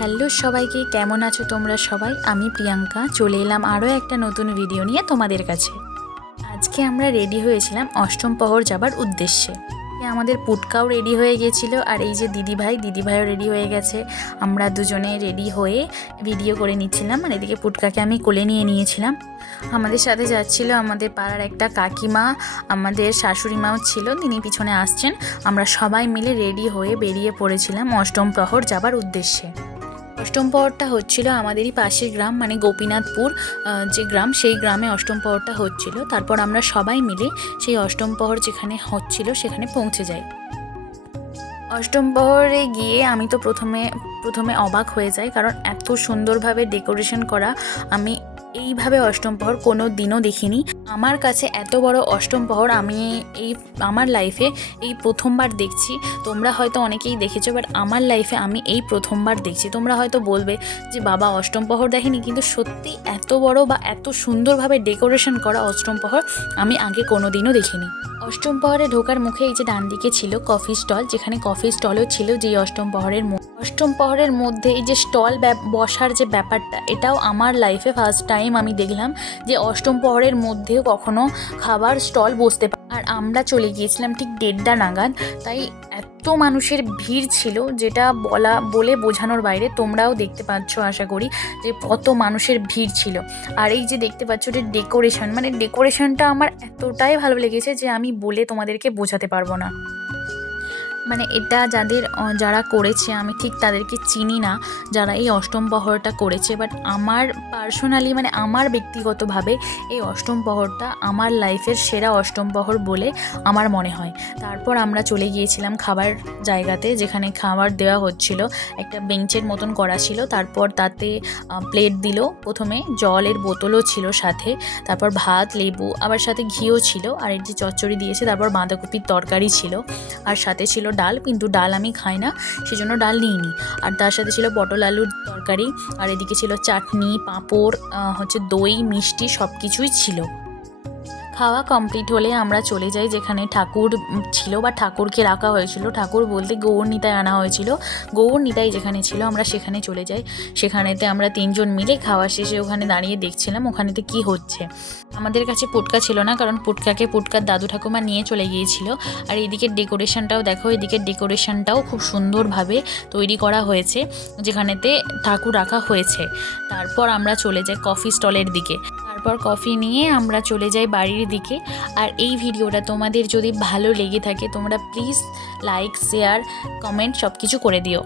Hello সবাইকে, কেমন আছো তোমরা সবাই? আমি প্রিয়াঙ্কা চলে এলাম আরও একটা নতুন ভিডিও নিয়ে তোমাদের কাছে। আজকে আমরা রেডি হয়েছিলাম অষ্টম প্রহর যাবার উদ্দেশ্যে। আমাদের পুটকাও রেডি হয়ে গেছিলো, আর এই যে দিদিভাইও রেডি হয়ে গেছে। আমরা দুজনে রেডি হয়ে ভিডিও করে নিচ্ছিলাম, আর এদিকে পুটকাকে আমি কোলে নিয়ে নিয়েছিলাম। আমাদের সাথে যাচ্ছিল আমাদের পাড়ার একটা কাকিমা, আমাদের শাশুড়ি মাও ছিল, তিনি পিছনে আসছেন। আমরা সবাই মিলে রেডি হয়ে বেরিয়ে পড়েছিলাম অষ্টম প্রহর যাবার উদ্দেশ্যে। অষ্টম প্রহরটা হচ্ছিল আমাদেরই পাশের গ্রাম, মানে গোপীনাথপুর যে গ্রাম, সেই গ্রামে অষ্টম প্রহরটা হচ্ছিল। তারপর আমরা সবাই মিলে সেই অষ্টম প্রহর যেখানে হচ্ছিল সেখানে পৌঁছে যাই। অষ্টম প্রহরে গিয়ে আমি তো প্রথমে অবাক হয়ে যাই, কারণ এত সুন্দরভাবে ডেকোরেশন করা আমি এইভাবে অষ্টম প্রহর কোনো দিনও দেখিনি। আমার কাছে এত বড় অষ্টম প্রহর আমি আমার লাইফে এই প্রথমবার দেখছি। তোমরা হয়তো অনেকেই দেখেছো, বাট আমার লাইফে আমি এই প্রথমবার দেখছি। তোমরা হয়তো বলবে যে বাবা অষ্টম প্রহর দেখেনি, কিন্তু সত্যি এত বড় বা এত সুন্দরভাবে ডেকোরেশন করা অষ্টম প্রহর আমি আগে কোনো দিনও দেখিনি। অষ্টম প্রহরে ঢোকার মুখে এই যে ডান দিকে ছিল কফি স্টল, যেখানে কফি স্টলও ছিল। যেই অষ্টম প্রহরের মধ্যে এই যে স্টল বসার যে ব্যাপারটা, এটাও আমার লাইফে ফার্স্ট টাইম আমি দেখলাম যে অষ্টম প্রহরের মধ্যেও কখনো খাবার স্টল বসতে পারে। আর আমরা চলে গিয়েছিলাম ঠিক 1:30 নাগাদ, তাই এত মানুষের ভিড় ছিল যেটা বলে বোঝানোর বাইরে। তোমরাও দেখতে পাচ্ছ আশা করি যে কত মানুষের ভিড় ছিল। আর এই যে দেখতে পাচ্ছ যে ডেকোরেশনটা আমার এতটাই ভালো লেগেছে যে আমি বলে তোমাদেরকে বোঝাতে পারবো না। মানে এটা যারা করেছে আমি ঠিক তাদেরকে চিনি না, যারা এই অষ্টম প্রহরটা করেছে, বাট আমার পার্সোনালি মানে আমার ব্যক্তিগতভাবে এই অষ্টম প্রহরটা আমার লাইফের সেরা অষ্টম প্রহর বলে আমার মনে হয়। তারপর আমরা চলে গিয়েছিলাম খাবার জায়গাতে, যেখানে খাবার দেওয়া হচ্ছিল। একটা বেঞ্চের মতন করা ছিল, তারপর তাতে প্লেট দিল। প্রথমে জলের বোতলও ছিল সাথে, তারপর ভাত, লেবু, আবার সাথে ঘিও ছিল, আর এর যে চচ্চড়ি দিয়েছে, তারপর বাঁধাকপির তরকারি ছিল, আর সাথে ছিল ডাল। কিন্তু ডাল আমি খাই না, সেজন্য ডাল নিইনি। আর তার সাথে ছিল পটল আলুর তরকারি, আর এদিকে ছিল চাটনি, পাঁপড়, দই, মিষ্টি, সব কিছুই ছিল। খাওয়া কমপ্লিট হলে আমরা চলে যাই যেখানে ঠাকুর ছিল বা ঠাকুরকে রাখা হয়েছিল। ঠাকুর বলতে গৌরনিতাই আনা হয়েছিল। গৌরনিতাই যেখানে ছিল আমরা সেখানে চলে যাই। সেখানেতে আমরা 3 জন মিলে খাওয়া শেষে ওখানে দাঁড়িয়ে দেখছিলাম ওখানেতে কি হচ্ছে। আমাদের কাছে পুটকা ছিল না, কারণ পুটকার দাদু ঠাকুমা নিয়ে চলে গিয়েছিল। আর এদিকের ডেকোরেশনটাও দেখো, এদিকের ডেকোরেশনটাও খুব সুন্দরভাবে তৈরি করা হয়েছে যেখানেতে ঠাকুর রাখা হয়েছে। তারপর আমরা চলে যাই কফি স্টলের দিকে। তারপর কফি নিয়ে আমরা চলে যাই বাড়ির দিকে। আর এই ভিডিওটা তোমাদের যদি ভালো লেগে থাকে তোমরা প্লিজ লাইক, শেয়ার, কমেন্ট সব কিছু করে দিও।